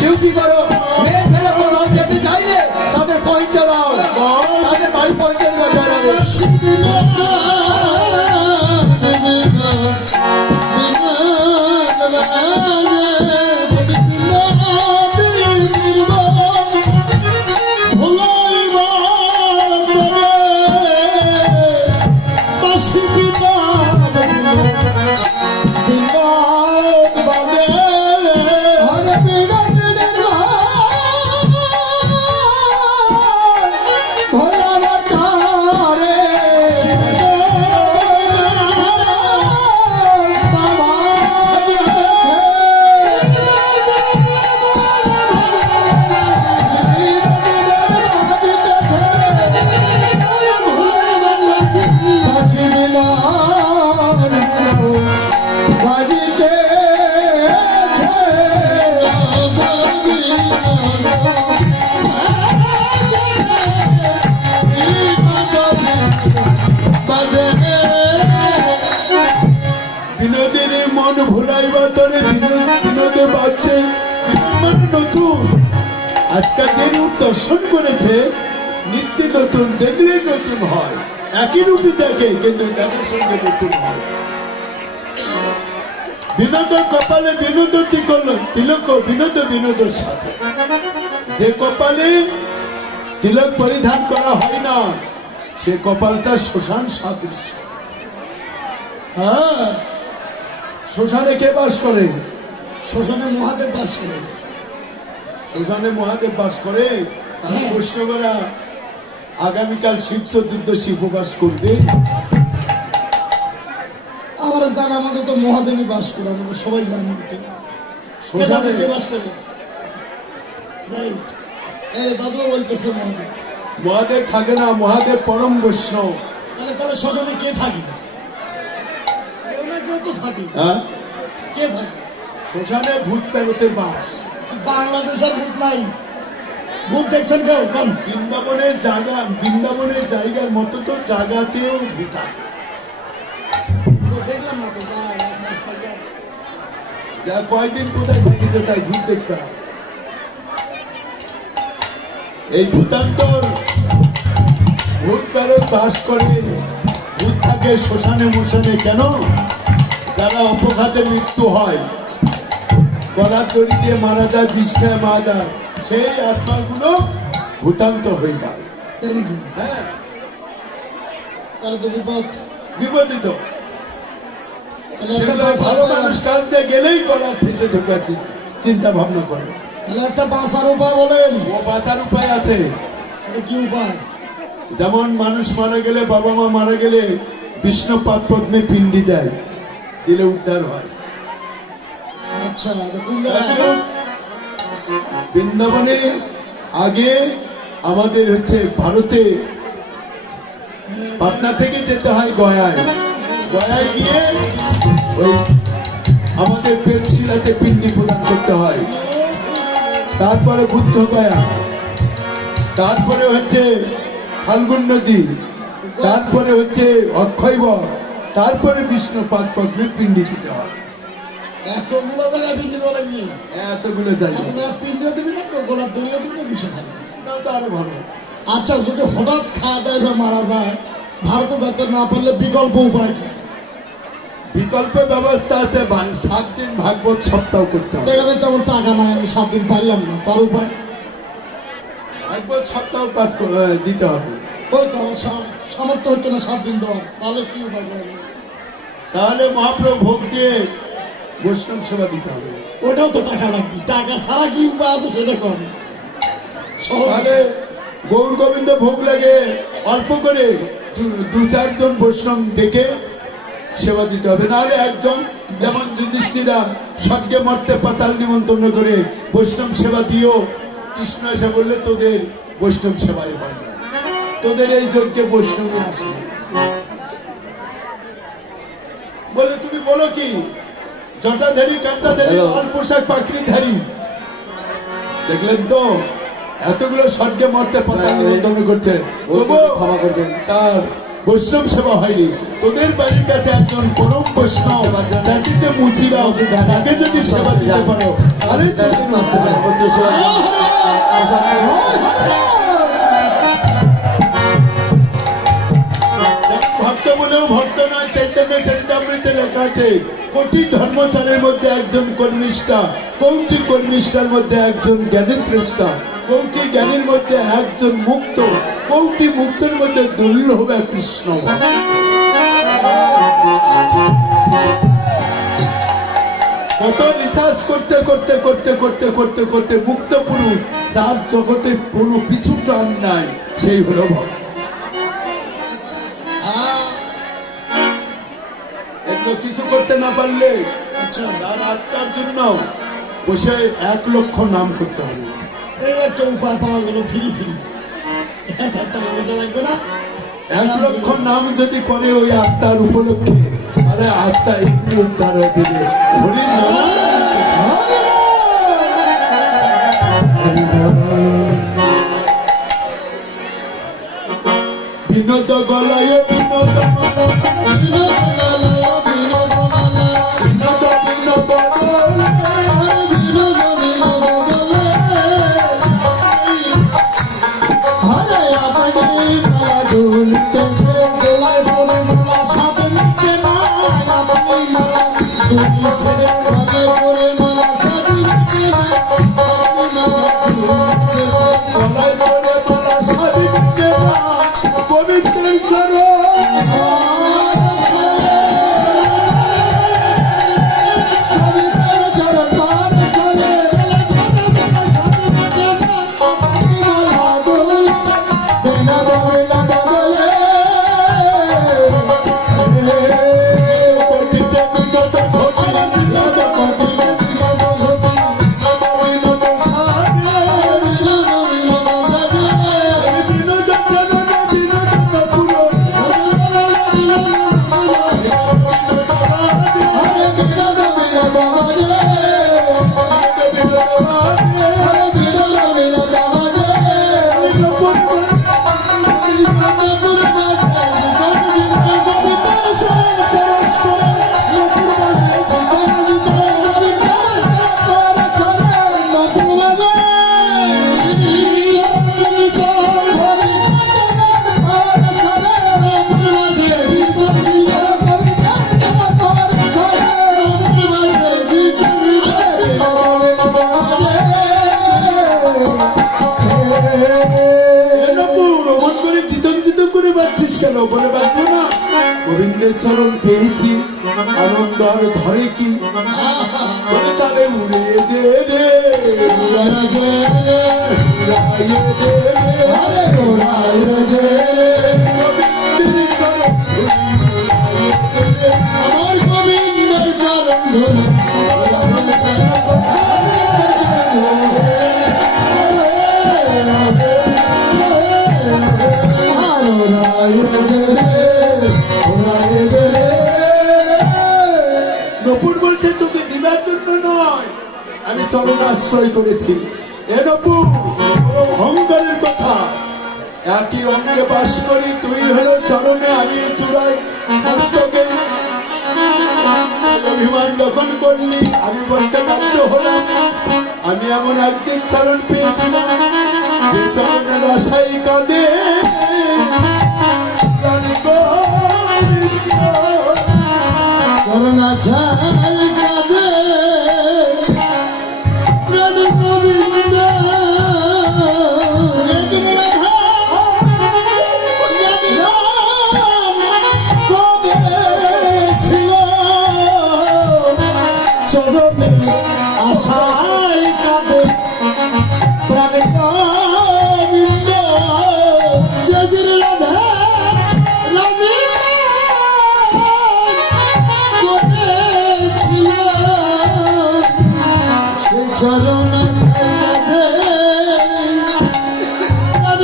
Duty করো মেয়ে ছেলে কোনো যেতে চাইলে তাদের পৌঁছে দাও, তাদের বাড়ি পৌঁছে আজকাল যে রূপ দর্শন করেছে নিত্য নতুন দেখলে নতুন হয়, একই রূপই দেখে কিন্তু তাদের সঙ্গে নতুন হয়। বিনোদ কপালে বিনোদ তিলক বিনোদ বিনোদের সাথে, যে কপালে তিলক পরিধান করা হয় না সে কপালটা শ্মশান সাদৃশ্য। হ্যাঁ, শ্মশানে কে বাস করে? শ্মশানে মহাদেব বাস করে। শ্মশানে মহাদেব বাস করে। বৈষ্ণবরা আগামীকাল শিব চতুর্দশী উপবাস করবে। আমরা জানা আমাদের তো মহাদেবী বাস করে, আমরা সবাই জানি। শ্মশানে কে বাস করে? দাদু বলতেছে মহাদেব। মহাদেব থাকে না, মহাদেব পরম বৈষ্ণব। তাহলে শ্মশানে কে থাকে? কেউ তো থাকে। হ্যাঁ, কে থাকে? শ্মশানে ভূত প্রেরতের বাস। বাংলাদেশের ভূত নাই। ভূত দেখছেন কেউ? কোন বৃন্দাবনের জায়গার মতো তো জায়গাতেও ভূত আছে। দেখলাম না তো। যা কয়দিন কোথায় থাকিতে তাই ভূত দেখতে হয়। এই ভূতান্তর ভূত প্রেরত বাস করে। ভূত থাকে শ্মশানে মশানে। কেন? যারা অপঘাতে মৃত্যু হয়, গলার দড়ি দিয়ে মারা যায়, বিষ্ণায় মারা যায়, সেই আত্মাগুলো ভূতান্ত হয়ে যায়। হ্যাঁ, তাহলে তো বিপদিত। ভালো মানুষ কাঁদতে গেলেই গলা ফেঁচে ঢোকার চিন্তা ভাবনা করে। একটা বাঁচার উপায় বলেন। ও বাঁচার উপায় আছে। কি উপায়? যেমন মানুষ মারা গেলে, বাবা মা মারা গেলে বিষ্ণুপাদ পদ্মে পিণ্ডি দেয়, দিলে উদ্ধার হয়। আচ্ছা, বৃন্দাবনে আগে আমাদের হচ্ছে ভারতে পাটনা থেকে যেতে হয় গয়ায়। গয়ায় গিয়ে ওই আমাদের পেটশিলাতে পিণ্ডি প্রদান করতে হয়। তারপরে বুদ্ধ গয়া, তারপরে হচ্ছে ফাল্গুন নদী, তারপরে হচ্ছে অক্ষয় বট, তারপরে বিষ্ণু পাদ পদ্মের পিণ্ডি দিতে হয়। এতগুলো জায়গায় পিন্ডি করে নিয়ে এতগুলো যাই আপনারা পিন্ডিও দিবি না তো গোলাপ দড়িও দিবি না বিষয় খাবে না, তো আরো ভালো। আচ্ছা যদি হঠাৎ খাওয়া দাওয়া বা মারা যায় ভারতে যেতে না পারলে বিকল্প উপায় কি? বিকল্প ব্যবস্থা আছে, 7 দিন ভাগবত সপ্তাহ করতে হবে। দেখা যাচ্ছে আমার টাকা নাই, আমি 7 দিন পাইলাম না, তার উপায় ভাগবত সপ্তাহ পাঠ দিতে হবে। ওই তো আমার সামর্থ্য হচ্ছে না 7 দিন দেওয়ার, তাহলে কি উপায় করবো? তাহলে মহাপ্রভু ভোগ দিয়ে বৈষ্ণব সেবা দিতে হবে। ওটাও তো টাকা লাগবে, টাকা ছাড়া কি উপায় আছে সেটা করবে সহজ। তাহলে গৌর গোবিন্দ ভোগ লাগে অল্প করে 2-4 জন বৈষ্ণব ডেকে সেবা দিতে হবে। নাহলে একজন, যেমন যুধিষ্ঠিরা স্বর্গে মর্তে পাতাল নিমন্ত্রণ করে বৈষ্ণব সেবা দিও, কৃষ্ণ এসে বললে তোদের বৈষ্ণব সেবাই হয় না, তোদের এই যজ্ঞে বৈষ্ণবে আসে। বলে তুমি বলো কি, জটাধারী কান্দাধারী লাল পোশাক পাকড়িধারী, দেখলেন তো এতগুলো স্বর্গে মর্তে পাতাল নিমন্ত্রণ করছে, তবুও ক্ষমা করবেন তার বৈষ্ণব সেবা হয়নি। তোদের বাড়ির কাছে একজন পরম বৈষ্ণব জাতিতে মুচিরাও, তাকে যদি সেবা দিতে পারো তাহলে ভক্ত বলেও ভক্ত নয়, চৈতন্য চরিতামৃতে লেখা আছে কোটি ধর্মচারের মধ্যে একজন কর্মিষ্ঠা, কোটি কর্মিষ্ঠার মধ্যে একজন জ্ঞানী শ্রেষ্ঠা, কোটি জ্ঞানীর মধ্যে একজন মুক্ত, কোটি মুক্তের মধ্যে দুর্লভ এক কৃষ্ণ। কত রিসার্চ করতে করতে করতে করতে করতে করতে মুক্ত পুরুষ, যার জগতে কোনো পিছু টান নাই, সেই হলো ভক্ত। এগুলো কিছু করতে না পারলে আচ্ছা তার আত্মার জন্য বসে 1 লক্ষ নাম করতে হবে। এই একটা উপায় পাওয়া গেল, ফিরি ফিরি টাকা পয়সা লাগবে না। 1 লক্ষ নাম যদি করে ওই আত্মার উপলক্ষে, তাহলে আত্মা একটু উদ্ধার হয়ে যাবে। হরির নাম বিনোদ গলায় বিনোদ মালা, বিনোদ বিনোদ হরে আপনি মালা দুলতে গলায় পরে মালা সাথে নিচে না, আপনি মালা দুলছে গলায় পরে মালা সাথে নিচে না, আপনি মালা দুলতে গলায় পরে মালা সাধিতে না, পবিত্রের চরণ কেন বলে বাঁচবো না? গোবিন্দের চরণ পেয়েছি, আনন্দ আর ধরে কি বলে, তাহলে উড়ে দে রে, উড়াইয়ে দে রে, উড়াইয়ে দে রে, গোবিন্দের চরণ উড়াইয়ে দে রে, আমার গোবিন্দের চরণ ধুলো চরণ আশ্রয় করেছি। এরকম অহংকারের কথা, একই অঙ্গে বাস করি, তুই হলো চরণে, আমি চূড়ায় মস্তকে। অভিমান যখন করলি আমি বলতে বাধ্য হলাম, আমি এমন একদিন চরণ পেয়েছিলাম যে চরণের আশাই কাঁদে। করুণা ছাই কাঁদে প্রাণ গোবিন্দ। ছিল চরণে আশাই কাঁদে প্রাণ গোবিন্দ। যদির রাধা রানী করেছিল সে চরণ ছাই কাঁদে প্রাণ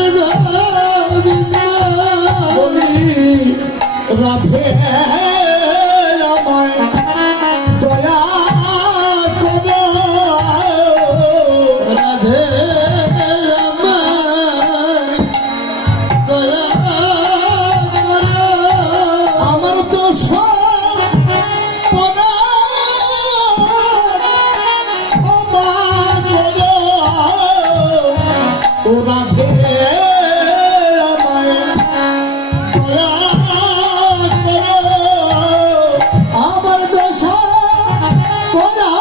গোবিন্দ। রাধে আমায় দয়া করো, রাধে আমায় দয়া করো। আমার তো ও রাধে আমায় দয়া করো। আমার দোষ করা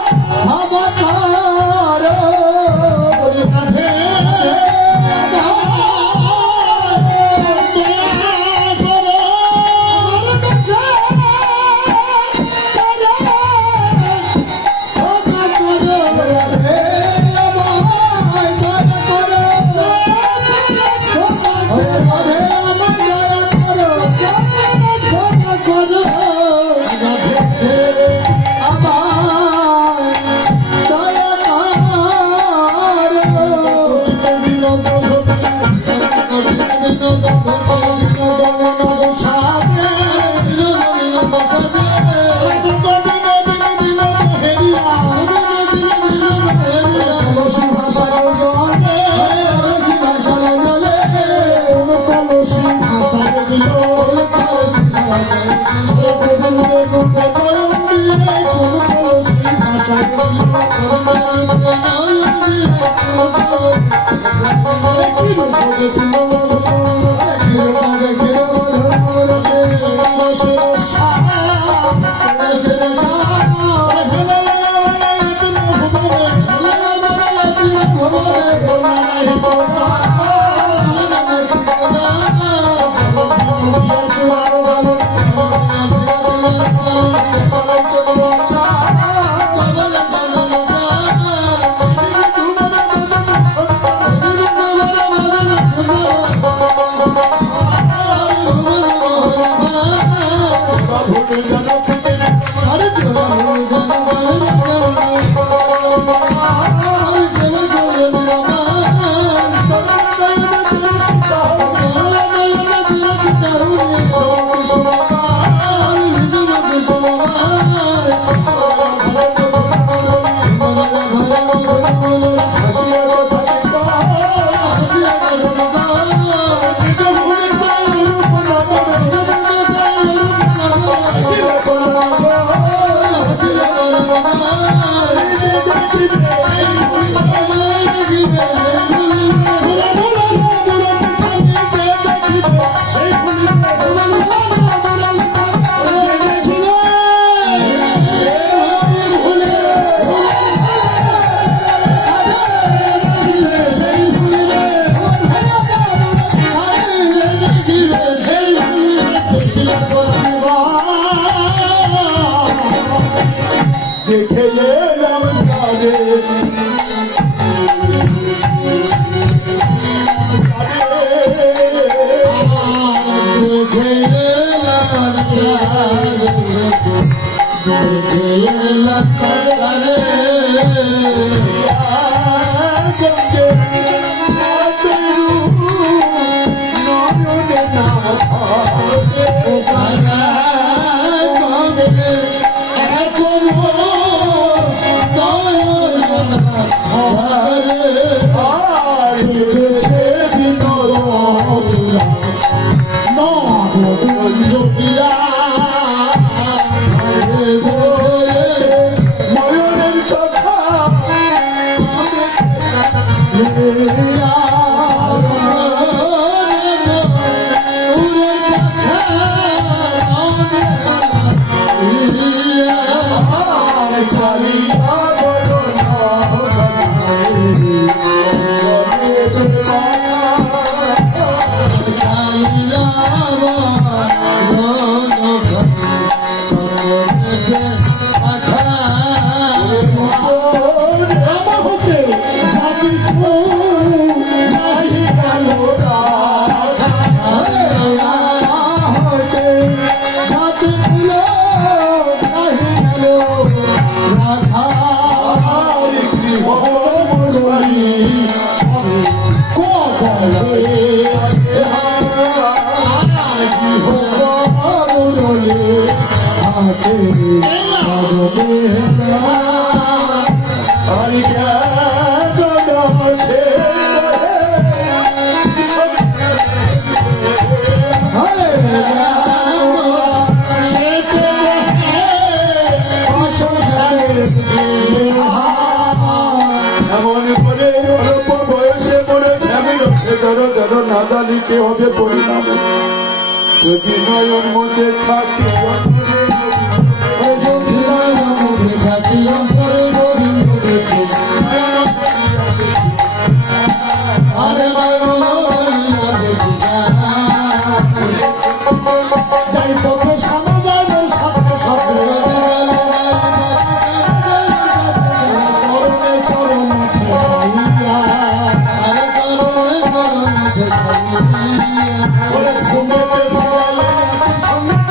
ক্ষমা করো। রাধে কেটেছে বিনোদ নবকুঞ্জ পিয়া ময়ূরের কথা কালিয়া বদন আমার হচ্ছে জাতি নাহি গেল জাতি নাহি গেল রাধা সবে কবলে আর গৃহ কবলে হাতে সবে এমন করে অল্প বয়সে মনে স্বামী রক্ষে ধরো ধরো না জানিতে হবে পরিণামে যদি নয়ন মধ্যে থাকি যাই পথে সামনে যাইব সাথে সাথে চরণে চরণ ঠেকাইয়া ওরে ঘুমেতে ভরাইলে একই সঙ্গে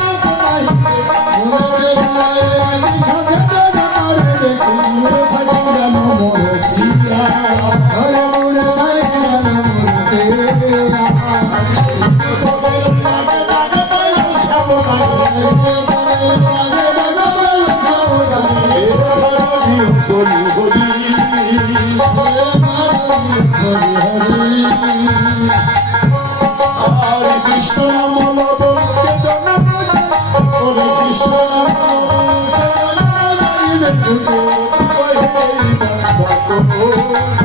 হরি হরি হরি হরি